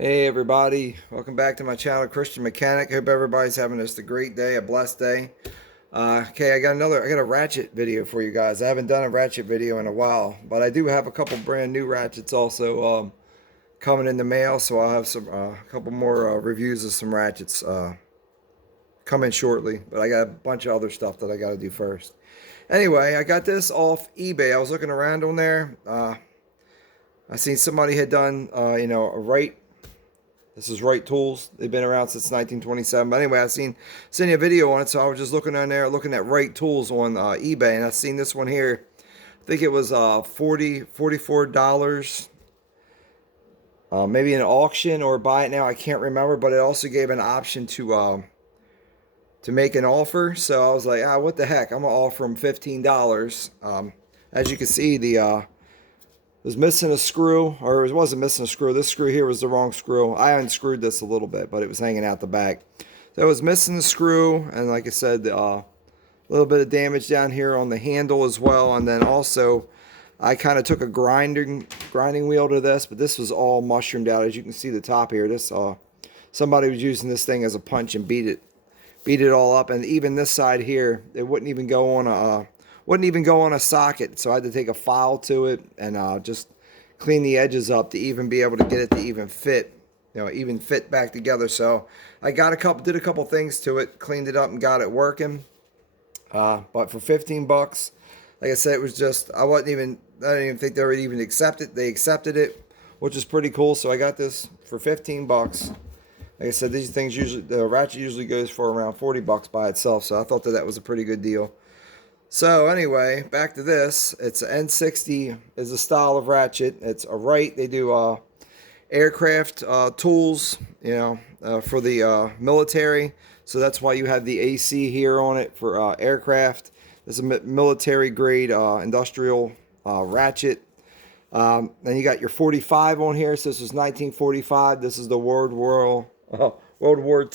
Hey everybody, welcome back to my channel, Christian Mechanic. Hope everybody's having just a great day, a blessed day. Okay, I got a ratchet video for you guys. I haven't done a ratchet video in a while, but I do have a couple brand new ratchets also coming in the mail, so I'll have a couple more reviews of some ratchets coming shortly. But I got a bunch of other stuff that I got to do first. Anyway, I got this off eBay. I was looking around on there. I seen somebody had done, a Wright. This is Wright tools. They've been around since 1927. But anyway, I seen a video on it, so I was just looking on there, looking at Wright tools on eBay, and I seen this one here. I think it was $44, maybe an auction or buy it now. I can't remember, but it also gave an option to make an offer. So I was like, what the heck? I'm gonna offer them $15. As you can see, the was missing a screw, or it wasn't missing a screw. This screw here was the wrong screw. I unscrewed this a little bit, but it was hanging out the back. So it was missing the screw, and like I said, a little bit of damage down here on the handle as well. And then also, I kind of took a grinding wheel to this, but this was all mushroomed out. As you can see the top here, this somebody was using this thing as a punch and beat it all up. And even this side here, it wouldn't even go on a socket, so I had to take a file to it and just clean the edges up to even be able to get it to even fit, even fit back together. So I did a couple things to it, cleaned it up and got it working. But for 15 bucks, like I said, it was just, I didn't even think they would even accept it. They accepted it, which is pretty cool. So I got this for 15 bucks. Like I said, these things the ratchet usually goes for around 40 bucks by itself. So I thought that was a pretty good deal. So anyway, back to this. It's an N-60 is a style of ratchet. It's a Wright. They do aircraft tools, for the military. So that's why you have the AC here on it for aircraft. This is a military grade industrial ratchet. Then you got your 45 on here. So this was 1945. This is the World War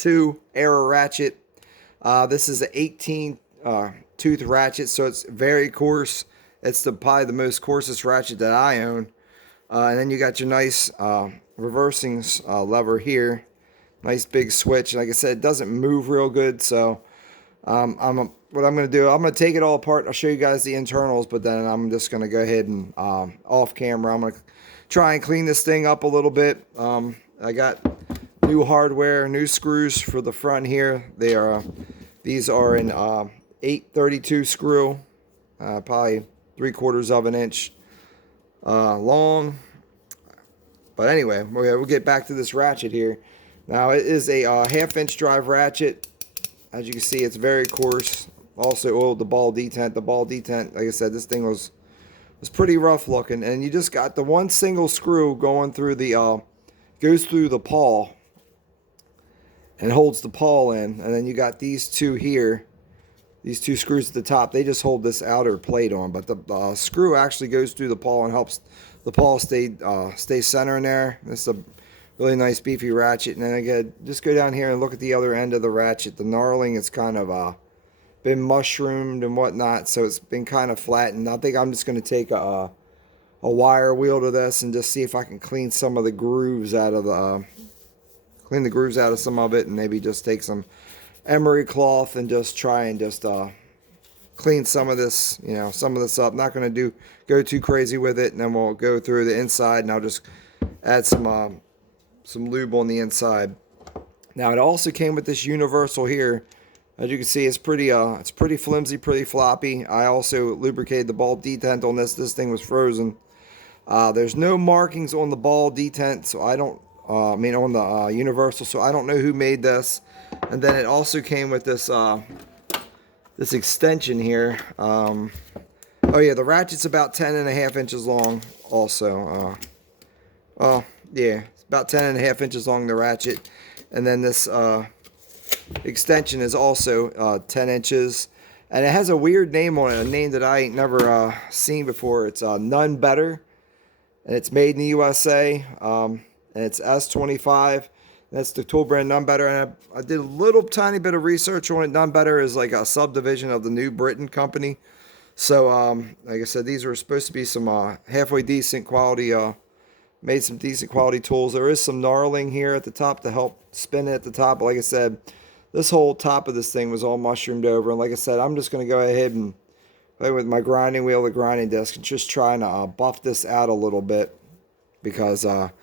II era ratchet. This is an 18 tooth ratchet, so it's very coarse. It's probably the most coarsest ratchet that I own. And then you got your nice reversing lever here, nice big switch. Like I said, it doesn't move real good. So what I'm going to do, I'm going to take it all apart. I'll show you guys the internals, but then I'm just going to go ahead and off camera, I'm going to try and clean this thing up a little bit. I got new hardware, new screws for the front here. These are in 832 screw, probably 3/4 of an inch long. But anyway, we'll get back to this ratchet here. Now it is a 1/2 inch drive ratchet. As you can see, it's very coarse. Also oiled the ball detent. The ball detent, like I said, this thing was pretty rough looking. And you just got the one single screw going through goes through the pawl and holds the pawl in. And then you got these two here. These two screws at the top, they just hold this outer plate on, but the screw actually goes through the pawl and helps the pawl stay center in there. This is a really nice beefy ratchet. And then again, just go down here and look at the other end of the ratchet. The knurling is kind of been mushroomed and whatnot, so it's been kind of flattened. I think I'm just going to take a wire wheel to this and just see if I can clean some of the grooves out of some of it, and maybe just take some emery cloth and just try and clean some of this up. Not going to go too crazy with it, and then we'll go through the inside, and I'll just add some lube on the inside. Now it also came with this universal here. As you can see, it's pretty flimsy, pretty floppy. I also lubricated the ball detent on this. This thing was frozen. There's no markings on the ball detent, so I don't on the universal, so I don't know who made this. And then it also came with this this extension here. Oh yeah, the ratchet's about 10.5 inches long also. Yeah, it's about 10.5 inches long, the ratchet. And then this extension is also 10 inches. And it has a weird name on it, a name that I ain't never seen before. It's None Better. And it's made in the USA. And it's S25. That's the tool brand None Better. And I did a little tiny bit of research on it. None Better is like a subdivision of the New Britain company. So, like I said, these are supposed to be some halfway decent quality Made some decent quality tools. There is some knurling here at the top to help spin it at the top. But like I said, this whole top of this thing was all mushroomed over. And like I said, I'm just going to go ahead and play with my grinding wheel, the grinding disc, and just trying to buff this out a little bit. Because like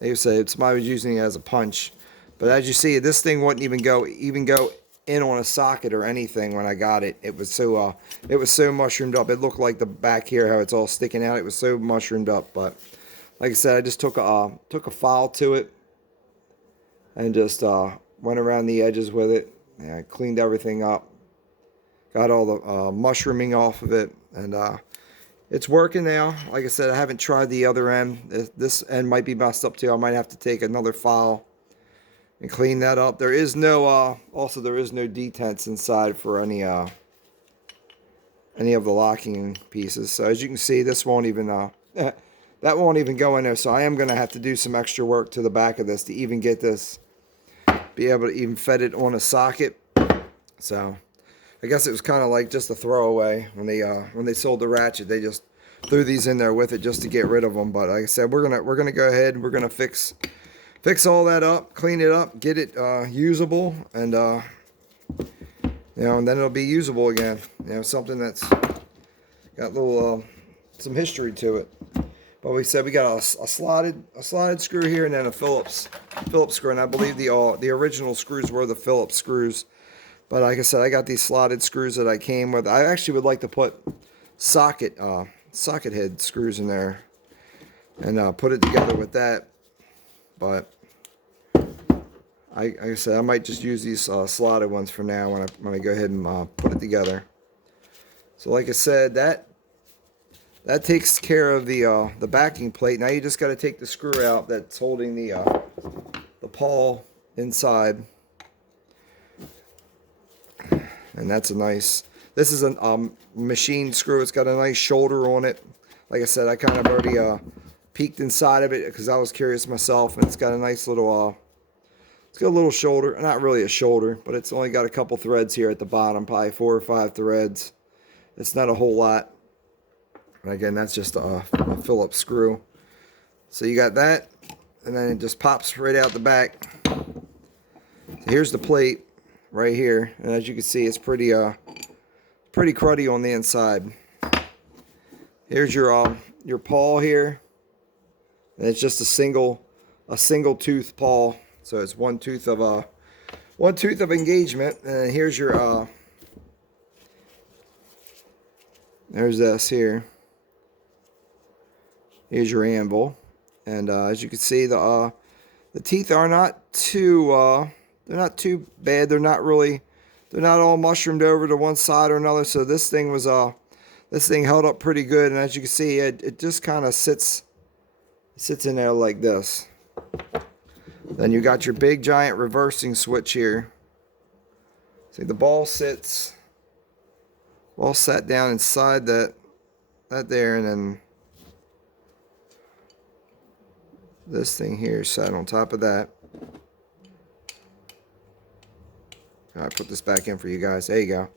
I said, somebody was using it as a punch. But as you see, this thing wouldn't even go in on a socket or anything when I got it. It was so mushroomed up. It looked like the back here, how it's all sticking out. It was so mushroomed up. But like I said, I just took a file to it and just went around the edges with it. And I cleaned everything up. Got all the mushrooming off of it, and it's working now. Like I said, I haven't tried the other end. This end might be messed up too. I might have to take another file and clean that up. There is no also there is no detents inside for any of the locking pieces. So as you can see, this won't even that won't even go in there. So I am going to have to do some extra work to the back of this to even get this, be able to even fit it on a socket. So I guess it was kind of like just a throwaway when they sold the ratchet. They just threw these in there with it just to get rid of them. But like I said, we're gonna go ahead. We're gonna fix all that up, clean it up, get it usable, and and then it'll be usable again. Something that's got a little some history to it. But we said we got a slotted screw here, and then a Phillips screw, and I believe the original screws were the Phillips screws. But like I said, I got these slotted screws that I came with. I actually would like to put socket head screws in there and put it together with that. But like I said, I might just use these slotted ones for now when I go ahead and put it together. So like I said, that takes care of the backing plate. Now you just got to take the screw out that's holding the pawl inside. And that's this is a machine screw. It's got a nice shoulder on it. Like I said, I kind of already peeked inside of it because I was curious myself. And it's got a nice little, it's got a little shoulder. Not really a shoulder, but it's only got a couple threads here at the bottom, probably 4 or 5 threads. It's not a whole lot. And again, that's just a Phillips screw. So you got that, and then it just pops right out the back. So here's the plate right here, and as you can see, it's pretty cruddy on the inside. Here's your pawl here, and it's just a single tooth pawl, so it's one tooth of engagement. And then here's your there's this here. Here's your anvil, and as you can see, the teeth are not too they're not too bad. They're not all mushroomed over to one side or another. So this thing held up pretty good. And as you can see, it just kind of sits in there like this. Then you got your big giant reversing switch here. See, the ball sat down inside that there, and then this thing here sat on top of that. I put this back in for you guys. There you go.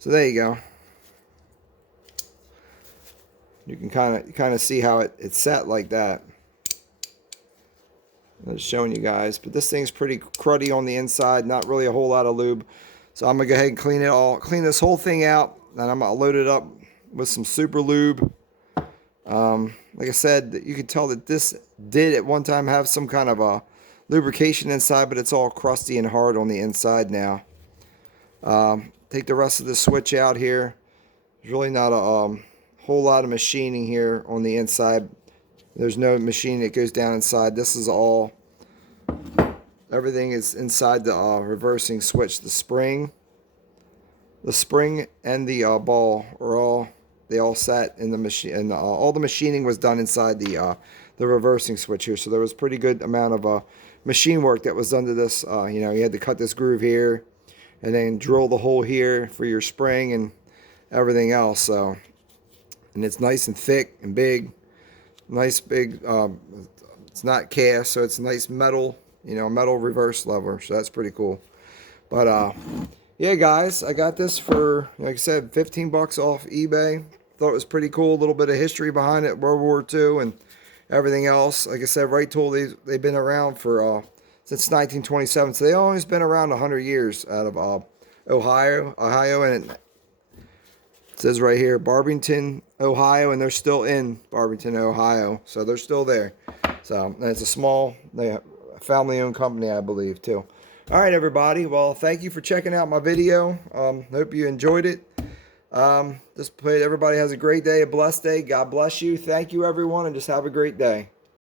So there you go. You can kind of see how it sat like that. I'm just showing you guys, but this thing's pretty cruddy on the inside. Not really a whole lot of lube. So I'm gonna go ahead and clean this whole thing out, and I'm gonna load it up with some super lube. Like I said, you can tell that this did at one time have some kind of a lubrication inside, but it's all crusty and hard on the inside now. Take the rest of the switch out here. There's really not a whole lot of machining here on the inside. There's no machining that goes down inside. This is all, everything is inside the reversing switch. The spring and the ball are they all sat in the machine, and all the machining was done inside the reversing switch here. So there was pretty good amount of machine work that was done to this. You had to cut this groove here, and then drill the hole here for your spring and everything else. So, and it's nice and thick and big, nice big. It's not cast, so it's nice metal, metal reverse lever. So that's pretty cool. But yeah, guys, I got this for, like I said, $15 off eBay. thought it was pretty cool. A little bit of history behind it, World War II and everything else. Like I said, Wright tool, they've been around for since 1927, so they've always been around 100 years out of Ohio, and it says right here, Barbington, Ohio, and they're still in Barbington, Ohio, so they're still there. So, and it's a small, family-owned company, I believe, too. All right, everybody. Well, thank you for checking out my video. Hope you enjoyed it. Just pray everybody has a great day, a blessed day. God bless you. Thank you, everyone, and just have a great day.